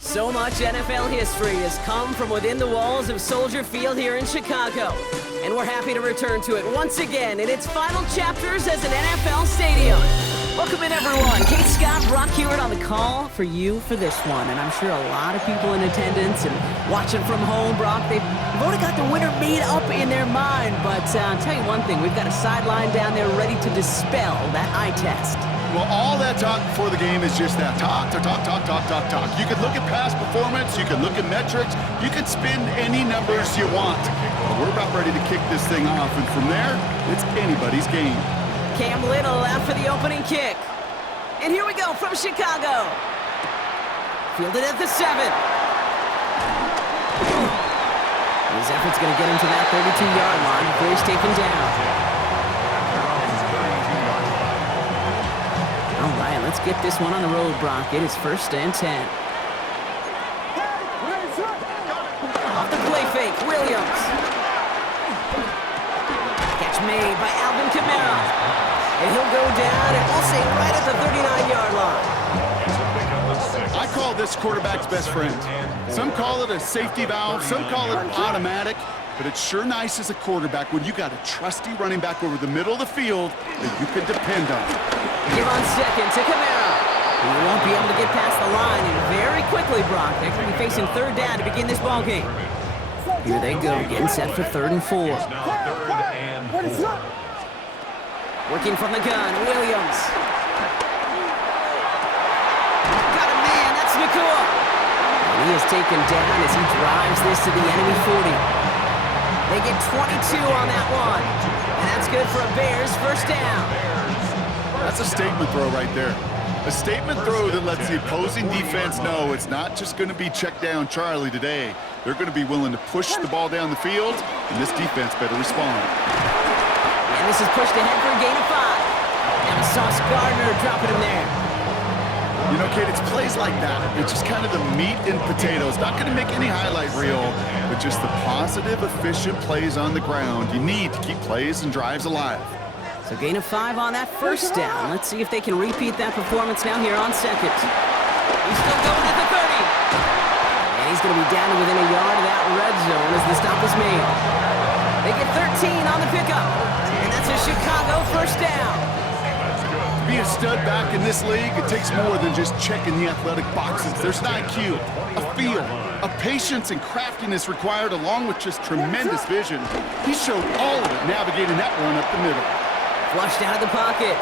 So much NFL history has come from within the walls of Soldier Field here in Chicago. And we're happy to return to it once again in its final chapters as an NFL stadium. Welcome in, everyone. Kate Scott, Brock Hewitt on the call for you for this one. And I'm sure a lot of people in attendance and watching from home, Brock, they've already got the winner made up in their mind. But I'll tell you one thing, we've got a sideline down there ready to dispel that eye test. Well, all that talk before the game is just that talk. You can look at past performance, you can look at metrics, you can spin any numbers you want. But we're about ready to kick this thing off, and from there, it's anybody's game. Cam Little out for the opening kick. And here we go from Chicago. Fielded at the 7. His effort's going to get him to that 32-yard line before he's taken down. All right, let's get this one on the road, Brock. It is 1st and 10. Off the play fake, Williams. Catch made by Alvin Kamara. And he'll go down, and we'll say right at the 39-yard line. I call this quarterback's best friend. Some call it a safety valve, some call it automatic. But it's sure nice as a quarterback when you got a trusty running back over the middle of the field that you can depend on. Give on second to Kamara. He won't be able to get past the line, and very quickly, Brock, they're going to be facing 3rd down to begin this ballgame. Here they go, getting set for 3rd and 4. Working from the gun, Williams. Got a man, that's Nakua. And he is taken down as he drives this to the enemy 40. They get 22 on that one. And that's good for a Bears 1st down. That's a statement throw right there. A statement throw that lets the opposing defense know it's not just going to be check down Charlie today. They're going to be willing to push the ball down the field, and this defense better respond. And this is pushed ahead for a gain of 5. And Sauce Gardner dropping him there. You know, Kate, it's plays like that. It's just kind of the meat and potatoes. Not going to make any highlight reel, but just the positive, efficient plays on the ground. You need to keep plays and drives alive. So gain of 5 on that 1st down. Let's see if they can repeat that performance now here on 2nd. He's still going at the 30. And he's going to be down to within a yard of that red zone as the stop is made. They get 13 on the pickup. And that's a Chicago 1st down. To be a stud back in this league, it takes more than just checking the athletic boxes. There's an IQ, a feel, a patience and craftiness required along with just tremendous vision. He showed all of it navigating that run up the middle. Flushed out of the pocket.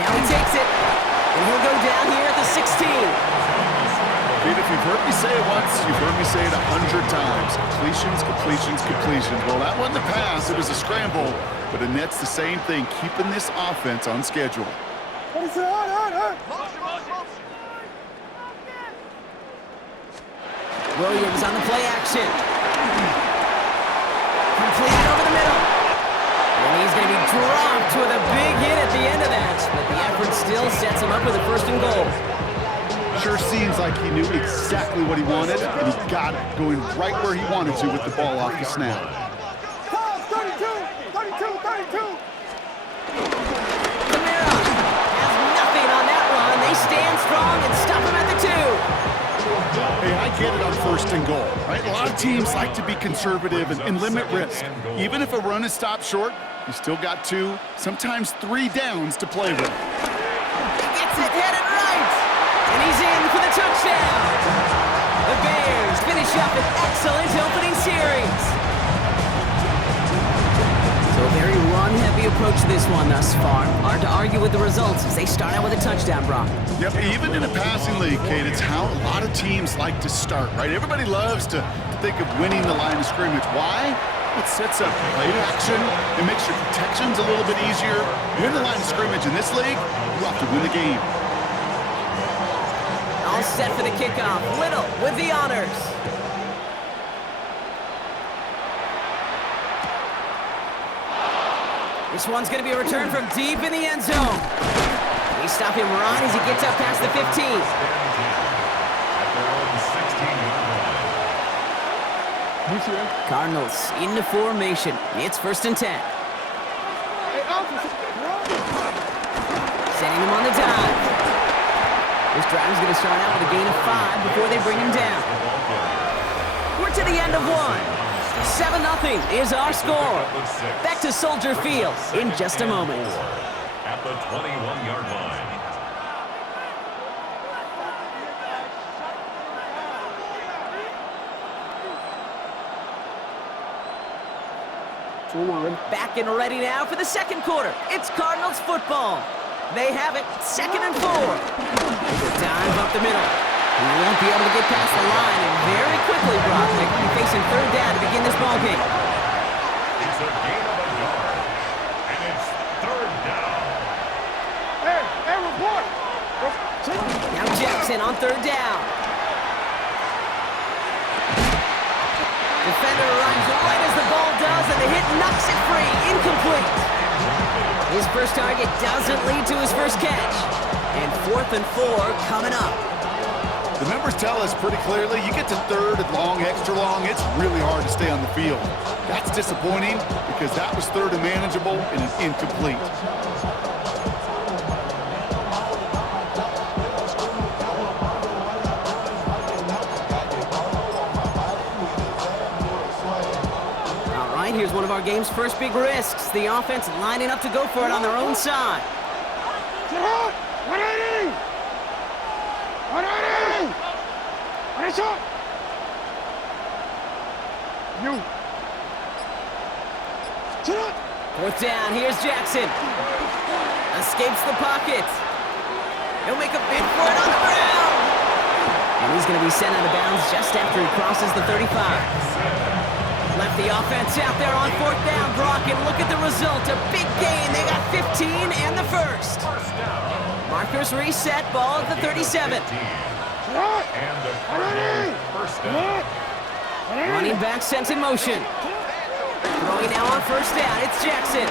Now he takes it. And he'll go down here at the 16. Pete, if you've heard me say it once, you've heard me say it 100 times. Completions, completions, completions. Well, that wasn't a pass. It was a scramble. But Annette's the same thing, keeping this offense on schedule. Williams on the play action. Completed over the middle. And he's going to be dropped with a big hit at the end of that. But the effort still sets him up with a 1st and goal. Sure seems like he knew exactly what he wanted, and he got it, going right where he wanted to with the ball off the snap. 32. Kamara has nothing on that run. They stand strong and stop him at the 2. Hey, I get it on 1st and goal, right? A lot of teams like to be conservative and limit risk. Even if a run is stopped short, you still got 2, sometimes 3 downs to play with. He gets it headed right, and he's in for the touchdown. The Bears finish up an excellent opening series. So a very run-heavy approach to this one thus far. Hard to argue with the results as they start out with a touchdown, Brock. Yep, even in a passing league, Kate, it's how a lot of teams like to start, right? Everybody loves to think of winning the line of scrimmage. Why? It sets up play action. It makes your protections a little bit easier. Win the line of scrimmage in this league, you have to win the game. All set for the kickoff. Whittle with the honors. This one's going to be a return from deep in the end zone. They stop him right as he gets up past the 15. Cardinals into formation. It's 1st and 10. Sending him on the dive. This drive is going to start out with a gain of 5 before they bring him down. We're to the end of one. 7-0 is our score. Back to Soldier Field in just a moment. At the 21-yard line. Back and ready now for the second quarter. It's Cardinals football. They have it, 2nd and 4. Dive up the middle. He won't be able to get past the line, and very quickly, Brock, they're going to be facing 3rd down to begin this ballgame. It's a gain of a yard, and it's 3rd down. Hey, report! Now Jackson on 3rd down. Defender runs right as the ball does, and the hit knocks it free. Incomplete. His first target doesn't lead to his first catch. And 4th and 4 coming up. The numbers tell us pretty clearly, you get to 3rd and long, extra long, it's really hard to stay on the field. That's disappointing because that was 3rd and manageable and it's incomplete. All right, here's one of our game's first big risks. The offense lining up to go for it on their own side. 180! 180! Finish up! You. Sit up! 4th down, here's Jackson. Escapes the pocket. He'll make a bid for it on the ground. And he's going to be sent out of bounds just after he crosses the 35. Left the offense out there on 4th down, Brock, and look at the result. A big gain. They got 15 and the first. Markers reset, ball at the 37. And the Cardinals first down. Running back sent in motion. Throwing now on 1st down, it's Jackson.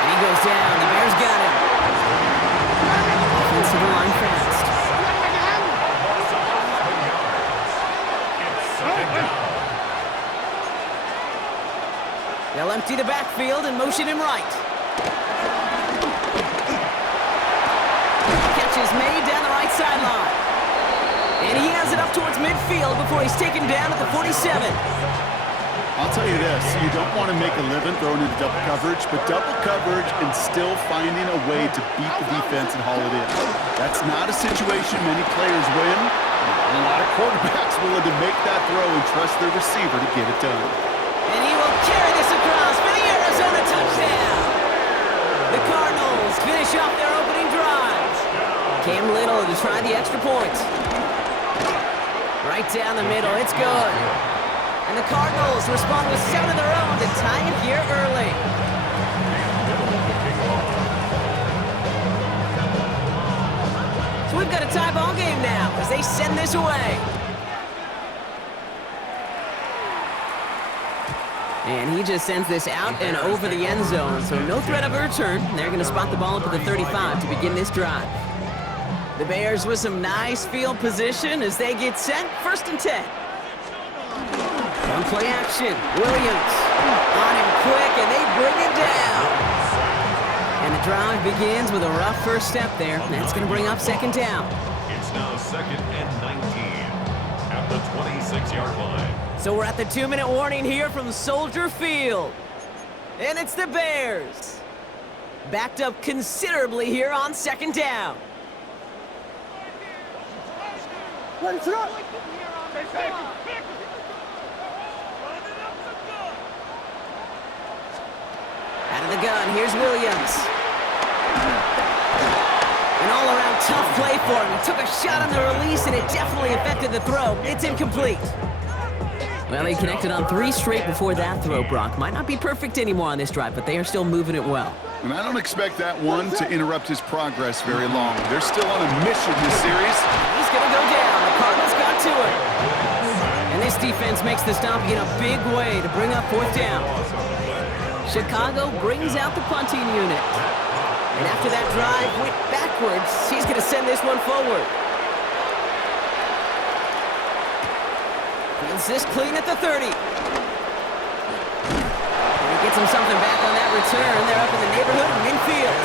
And he goes down, the Bears got him. Offensive line fast. It's 2nd down. They'll empty the backfield and motion him right. Catch is made down the right sideline. And he has it up towards midfield before he's taken down at the 47. I'll tell you this, you don't want to make a living throwing into double coverage, but double coverage and still finding a way to beat the defense and haul it in. That's not a situation many players win. And a lot of quarterbacks willing to make that throw and trust their receiver to get it done. And he will carry this across for the Arizona touchdown. The Cardinals finish off their opening drive. Cam Little to try the extra point. Right down the middle, it's good. And the Cardinals respond with 7 of their own to tie it here early. So we've got a tie ball game now as they send this away. And he just sends this out and over the end zone, so no threat of a return. They're going to spot the ball up at the 35 to begin this drive. The Bears with some nice field position as they get set, 1st and 10. One play action, Williams on him quick, and they bring him down. And the drive begins with a rough first step there. That's going to bring up 2nd down. It's now 2nd and 19 at the 26-yard line. So we're at the 2-minute warning here from Soldier Field. And it's the Bears. Backed up considerably here on 2nd down. Ready, sit up! Out of the gun, here's Williams. An all-around tough play for him. He took a shot on the release, and it definitely affected the throw. It's incomplete. Well, he connected on 3 straight before that throw, Brock. Might not be perfect anymore on this drive, but they are still moving it well. And I don't expect that one to interrupt his progress very long. They're still on a mission this series. He's going to go down. The Cardinals got to it. And this defense makes the stop in a big way to bring up 4th down. Chicago brings out the punting unit. And after that drive went backwards, he's going to send this one forward. Fields this clean at the 30. And he gets him something back on that return. They're up in the neighborhood of midfield.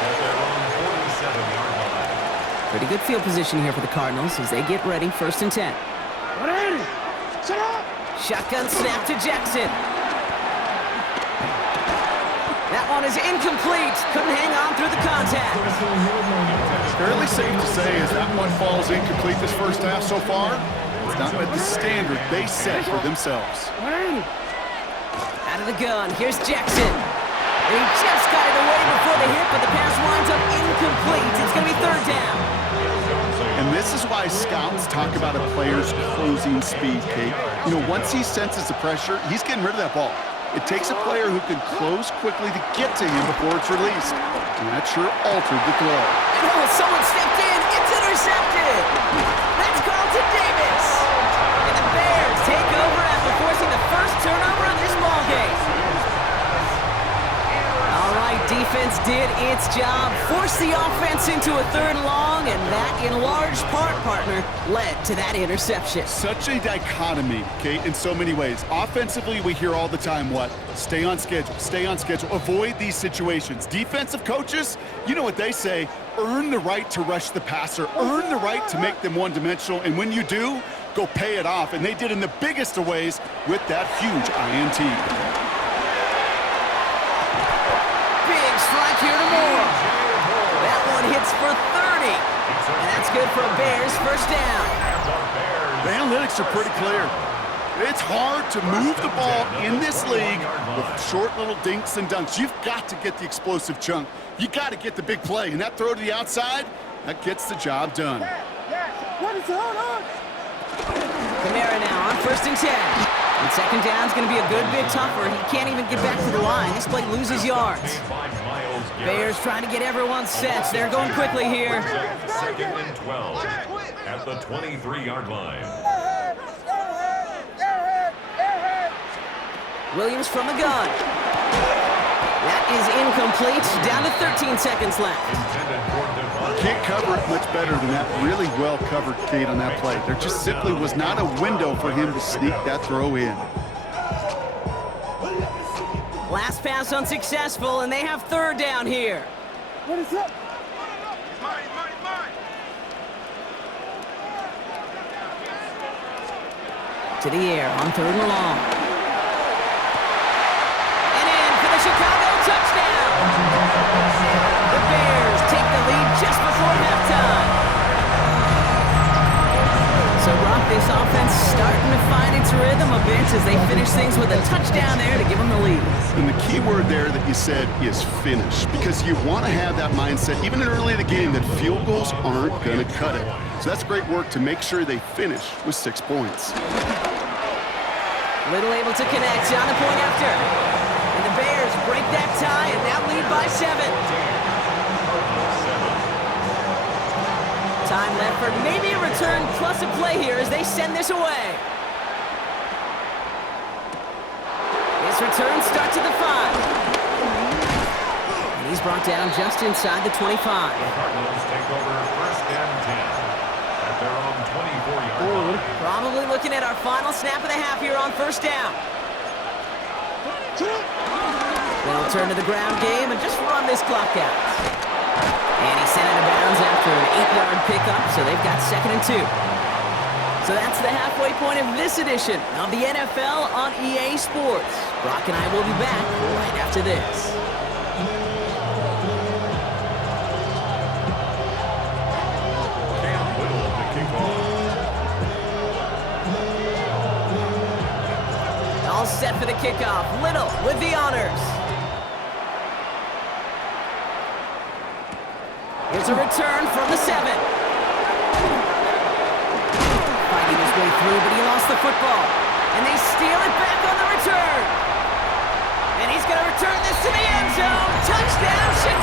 At their own 47-yard line. Pretty good field position here for the Cardinals as they get ready, 1st and 10. Shotgun snap to Jackson. That one is incomplete. Couldn't hang on through the contact. Fairly safe to say as that one falls incomplete this first half so far, it's not met the standard they set for themselves. Out of the gun, here's Jackson. And he just got it away before the hit, but the pass winds up incomplete. It's going to be 3rd down. And this is why scouts talk about a player's closing speed, Kate. You know, once he senses the pressure, he's getting rid of that ball. It takes a player who can close quickly to get to him before it's released. And that sure altered the throw. And oh, someone stepped in. It's intercepted. That's Carlton Davis. And the Bears take over after forcing the first turnover of this ballgame. All right, defense did its job. Forced the offense into a 3rd and long, and that, in large part, partner, led to that interception. Such a dichotomy, Kate, in so many ways. Offensively, we hear all the time what? Stay on schedule, avoid these situations. Defensive coaches, you know what they say, earn the right to rush the passer, earn the right to make them one-dimensional, and when you do, go pay it off. And they did in the biggest of ways with that huge INT. Big strike here to Moore. That one hits for 30. And that's good for a Bears 1st down. The analytics are pretty clear. It's hard to move the ball in this league with short little dinks and dunks. You've got to get the explosive chunk. You got to get the big play. And that throw to the outside, that gets the job done. Kamara now on 1st and 10. And 2nd down's going to be a good bit tougher. He can't even get back to the line. This play loses yards. Bears trying to get everyone set. They're going quickly here. 2nd and 12 at the 23-yard line. Williams from the gun. That is incomplete. Down to 13 seconds left. Can't cover it much better than that. Really well covered, Kate, on that play. There just simply was not a window for him to sneak that throw in. Last pass unsuccessful, and they have 3rd down here. What is up? To the air on 3rd and long. And in for the Chicago touchdown. The Bears take the lead just before halftime. So, Brock, this offense starting to find its rhythm a bit as they finish things with a touchdown there to give them the lead. And the key word there that you said is finish, because you want to have that mindset, even early in the game, that field goals aren't going to cut it. So that's great work to make sure they finish with 6 points. Little able to connect on the point after. And the Bears break that tie and now lead by 7. Time left for maybe a return plus a play here as they send this away. This return starts at the 5. And he's brought down just inside the 25. The Cardinals take over 1st and 10 at their own 24-yard line. Probably looking at our final snap of the half here on 1st down. They'll turn to the ground game and just run this clock out. And he's sent out of bounds after an 8-yard pickup, so they've got 2nd and 2. So that's the halfway point of this edition of the NFL on EA Sports. Brock and I will be back right after this. Cam Whittle the kickoff. All set for the kickoff. Little with the honors. Here's a return from the 7. Fighting his way through, but he lost the football. And they steal it back on the return. And he's going to return this to the end zone. Touchdown, Chicago!